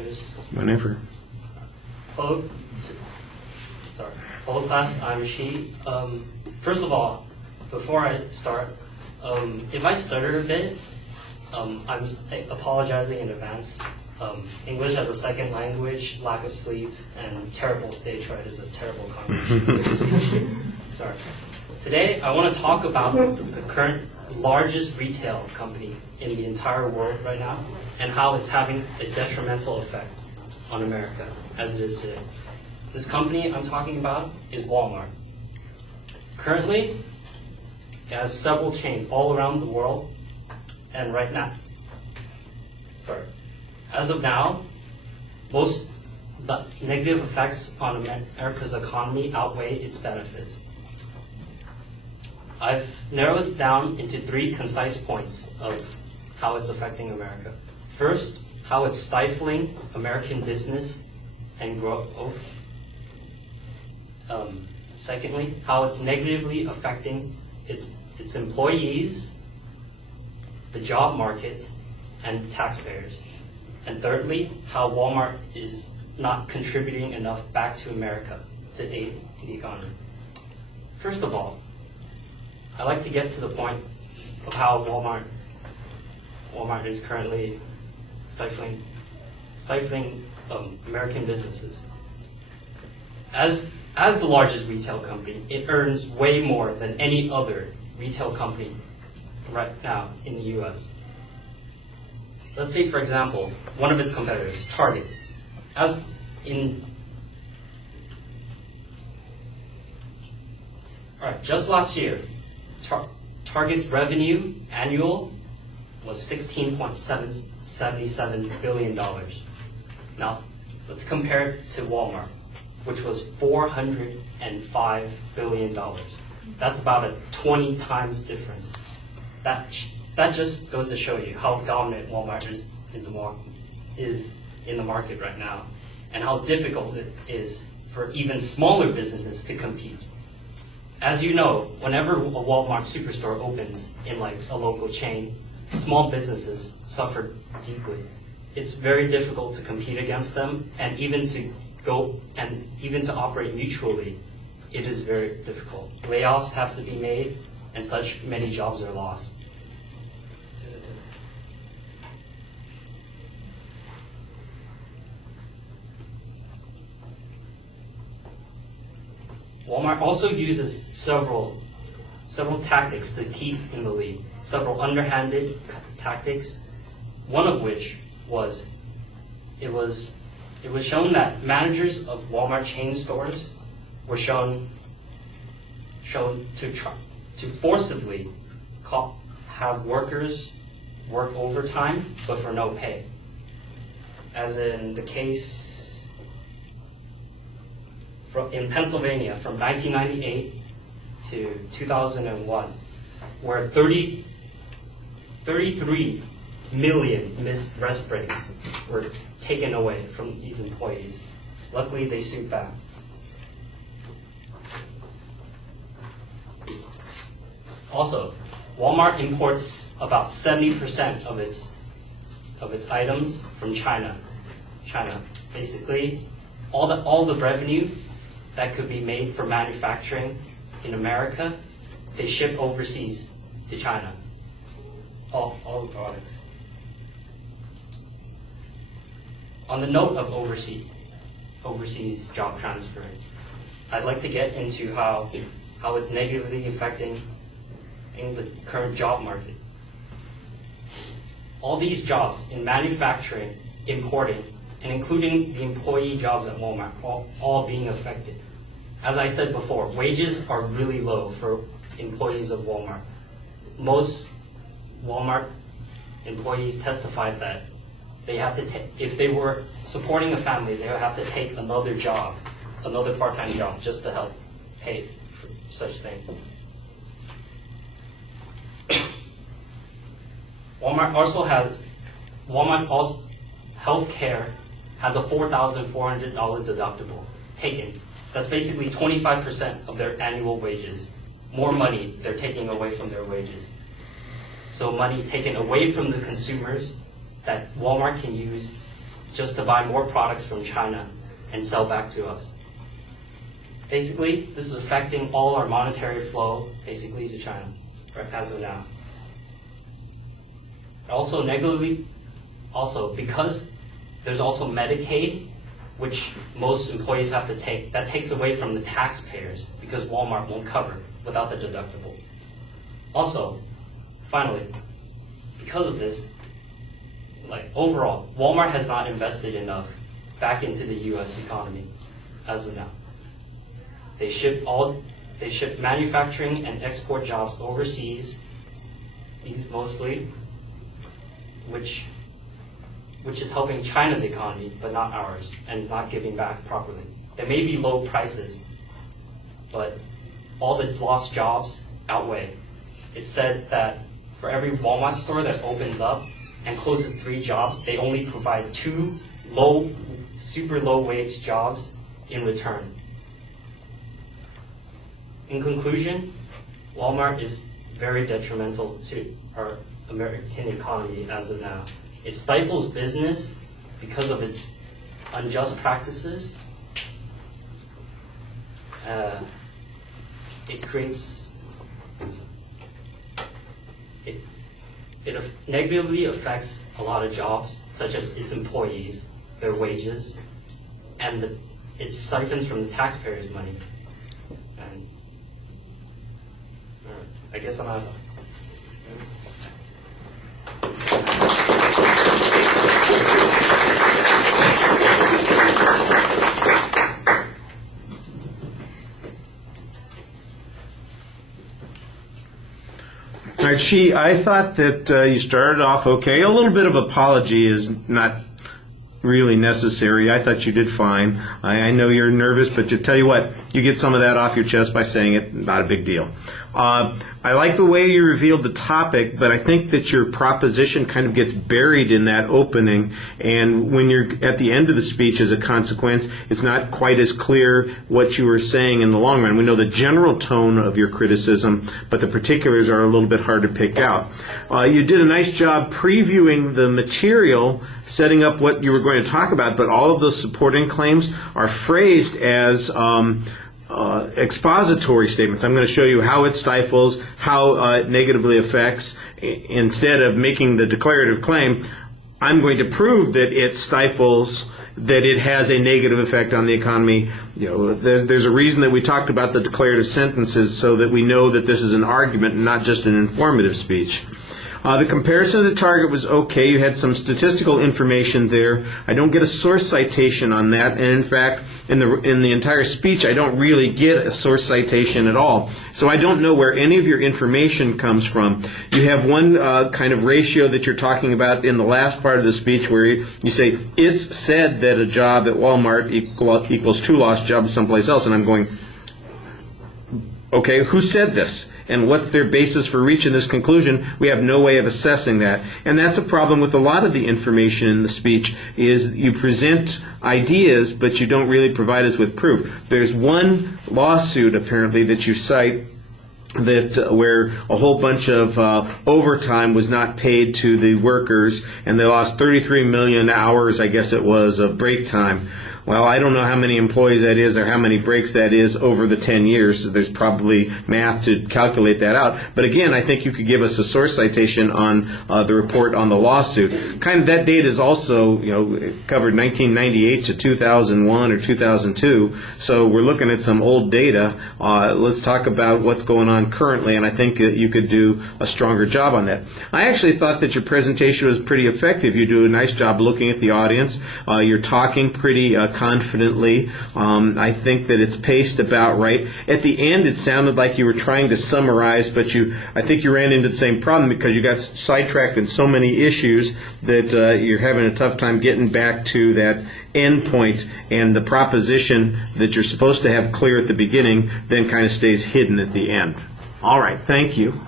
Whenever. Hello, hello class, I'm Shi. First of all, before I start, if I stutter a bit, I'm apologizing in advance. English as a second language, lack of sleep, and terrible stage fright is a terrible combination. Sorry. Today, I want to talk about the current largest retail company in the entire world right now, and how it's having a detrimental effect on America as it is today. This company I'm talking about is Walmart. Currently, it has several chains all around the world, and right now, as of now, most the negative effects on America's economy outweigh its benefits. I've narrowed it down into 3 concise points of how it's affecting America. First, how it's stifling American business and growth. Secondly, how it's negatively affecting its employees, the job market, and taxpayers. And thirdly, how Walmart is not contributing enough back to America to aid the economy. First of all, I'd like to get to the point of how Walmart is currently stifling American businesses. As the largest retail company, it earns way more than any other retail company right now in the U.S. Let's take, for example, one of its competitors, Target. Just last year, Target's revenue annual was $16.77 billion. Now, let's compare it to Walmart, which was $405 billion. That's about a 20 times difference. That just goes to show you how dominant Walmart is in the market right now, and how difficult it is for even smaller businesses to compete. As you know, whenever a Walmart superstore opens in like a local chain, small businesses suffer deeply. It's very difficult to compete against them, and even to operate mutually, it is very difficult. Layoffs have to be made, and such many jobs are lost. Walmart also uses several tactics to keep in the lead, several underhanded tactics, one of which was it was shown that managers of Walmart chain stores were shown to forcibly have workers work overtime but for no pay. As in the case in Pennsylvania from 1998 to 2001, where 33 million missed rest breaks were taken away from these employees. Luckily, they sued back. Also, Walmart imports about 70% of its items from China. Basically, all the revenue that could be made for manufacturing in America, they ship overseas to China. All the products. On the note of overseas job transfer, I'd like to get into how it's negatively affecting the current job market. All these jobs in manufacturing, importing, and including the employee jobs at Walmart, all being affected. As I said before, wages are really low for employees of Walmart. Most Walmart employees testified that they have to if they were supporting a family, they would have to take another job, another part-time job, just to help pay for such things. Walmart's healthcare has a $4,400 deductible taken. That's basically 25% of their annual wages. More money they're taking away from their wages. So money taken away from the consumers that Walmart can use just to buy more products from China and sell back to us. Basically, this is affecting all our monetary flow, basically, to China, as of now. Also, because there's also Medicaid, which most employees have to take, that takes away from the taxpayers because Walmart won't cover without the deductible. Also, finally, because of this, overall, Walmart has not invested enough back into the U.S. economy as of now. They ship manufacturing and export jobs overseas, these mostly, which is helping China's economy, but not ours, and not giving back properly. There may be low prices, but all the lost jobs outweigh. It's said that for every Walmart store that opens up and closes 3 jobs, they only provide 2 super low wage jobs in return. In conclusion, Walmart is very detrimental to our American economy as of now. It stifles business because of its unjust practices. It negatively affects a lot of jobs, such as its employees, their wages, and it siphons from the taxpayers' money. And I guess I'm out of time. All right, Shi, I thought that you started off okay. A little bit of apology is not really necessary. I thought you did fine. I know you're nervous, but you tell you what, you get some of that off your chest by saying it. Not a big deal. I like the way you revealed the topic, but I think that your proposition kind of gets buried in that opening, and when you're at the end of the speech, as a consequence, it's not quite as clear what you were saying in the long run. We know the general tone of your criticism, but the particulars are a little bit hard to pick out. You did a nice job previewing the material, setting up what you were going to talk about, but all of those supporting claims are phrased as expository statements. I'm going to show you how it stifles, how it negatively affects. Instead of making the declarative claim, I'm going to prove that it stifles, that it has a negative effect on the economy. There's a reason that we talked about the declarative sentences, so that we know that this is an argument and not just an informative speech. The comparison of the target was okay. You had some statistical information there. I don't get a source citation on that, and in fact, in the entire speech, I don't really get a source citation at all. So I don't know where any of your information comes from. You have one kind of ratio that you're talking about in the last part of the speech, where you say, it's said that a job at Walmart equals 2 lost jobs someplace else, and I'm going, okay, who said this? And what's their basis for reaching this conclusion? We have no way of assessing that. And that's a problem with a lot of the information in the speech, is you present ideas, but you don't really provide us with proof. There's one lawsuit, apparently, that you cite that where a whole bunch of overtime was not paid to the workers, and they lost 33 million hours, I guess it was, of break time. Well, I don't know how many employees that is or how many breaks that is over the 10 years. So there's probably math to calculate that out. But again, I think you could give us a source citation on the report on the lawsuit. Kind of that date is also, covered 1998 to 2001 or 2002. So we're looking at some old data. Let's talk about what's going on currently, and I think that you could do a stronger job on that. I actually thought that your presentation was pretty effective. You do a nice job looking at the audience. You're talking pretty confidently. I think that it's paced about right. At the end, it sounded like you were trying to summarize, but I think you ran into the same problem because you got sidetracked in so many issues that you're having a tough time getting back to that end point, and the proposition that you're supposed to have clear at the beginning then kind of stays hidden at the end. All right, thank you.